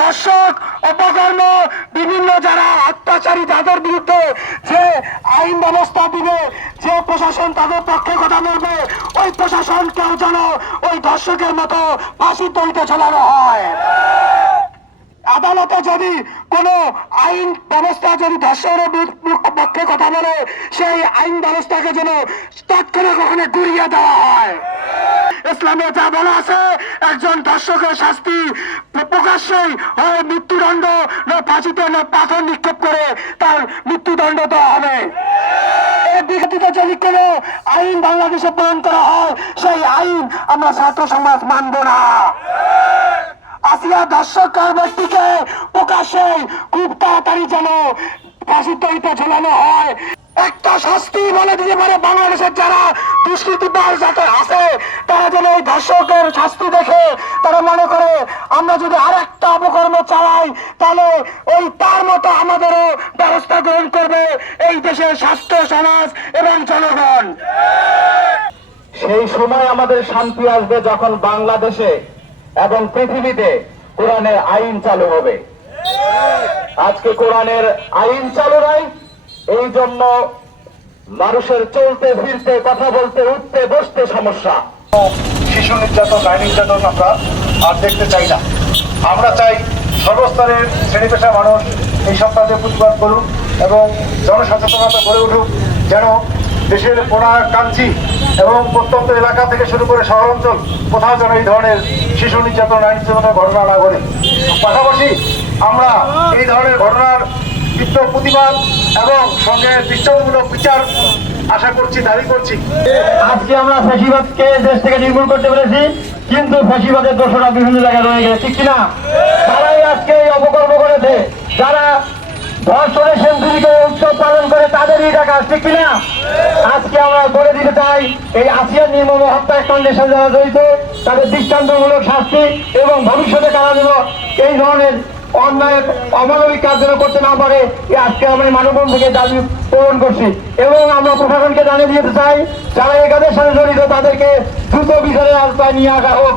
দর্শক, অপকর্ম, বিভিন্ন যারা অত্যাচারী তাদের বিরুদ্ধে যে আইন ব্যবস্থা দিবে, যে প্রশাসন তাদের পক্ষে কথা বলবে, ওই প্রশাসনকেও যেন ওই দর্শকের মতো ফাঁসির দড়িতে ঝোলানো হয়। আদালতে যদি কোনো আইন ব্যবস্থা যদি ধর্ষণের পক্ষে কথা বলে, সেই আইন ব্যবস্থাকে যেন তৎক্ষণাৎ ওখানে গুড়িয়ে দেওয়া হয়। ইসলামে যা বলা আছে, একজন ধর্ষকের শাস্তি প্রকাশ্যেই হয় মৃত্যুদণ্ড, না ফাঁসিতে, না পাথর নিক্ষেপ করে তার মৃত্যুদণ্ড দেওয়া হবে। সেই আইন আমরা ছাত্র সমাজ মানব না। আসিয়া খুব তাড়াতাড়ি যেন হয়। একটা শাস্তি বলে দিতে বাংলাদেশের যারা দুষ্কৃতিবার যাতে আছে, তারা যেন এই ধর্ষকের শাস্তি দেখে, তারা মনে করে, আমরা যদি আর একটা অপকর্ম চালাই, তাহলে ওই তার মতো আমাদেরও ব্যবস্থা গ্রহণ করবে এই দেশের স্বাস্থ্য, সমাজ এবং জনগণ। সেই সময় আমাদের শান্তি আসবে যখন বাংলাদেশে এবং পৃথিবীতে কোরআনের আইন চালু হবে। আজকে কোরআনের আইন চালু নাই, এই জন্য মানুষের চলতে, ফিরতে, কথা বলতে, উঠতে, বসতে সমস্যা। শিশু নির্যাতন, নারী নির্যাতন আমরা আর দেখতে চাই না। আমরা চাই সর্বস্তরের শ্রেণি পেশা মানুষ এই সপ্তাহে প্রতিবাদ করুক এবং জনসচেতনতা গড়ে উঠুক, যেন দেশের কাঞ্চি এবং প্রত্যন্ত এলাকা থেকে শুরু করে শহরাঞ্চল কোথাও যেন এই ধরনের শিশু নির্যাতন আইন ঘটনা না ঘটে। পাশাপাশি আমরা এই ধরনের ঘটনার তীব্র প্রতিবাদ এবং সঙ্গে দৃষ্টান্তমূলক বিচার আশা করছি, দাবি করছি। আজকে আমরা ফ্যাসিবাদকে দেশ থেকে নির্মূল করতে পেরেছি, কিন্তু ফ্যাসিবাদের দোষরা বিভিন্ন জায়গায় রয়ে গেছে, ঠিক কিনা? তারাই আজকে এই অপকর্ম করেছে। যারা পালন করে, তাদেরই আজকে আমরা দিতে এই জড়িত, তাদের দৃষ্টান্তমূলক শাস্তি এবং ভবিষ্যতে কারা যেন এই ধরনের অন্যায় অমানবিক কাজ যেন করতে না পারে আজকে আমরা মানবন থেকে দাবি পূরণ করছি। এবং আমরা প্রশাসনকে জানিয়ে দিতে চাই, যারা এই কাজের সাথে জড়িত তাদেরকে দ্রুত বিচারের আওতায় নিয়ে আসা হোক।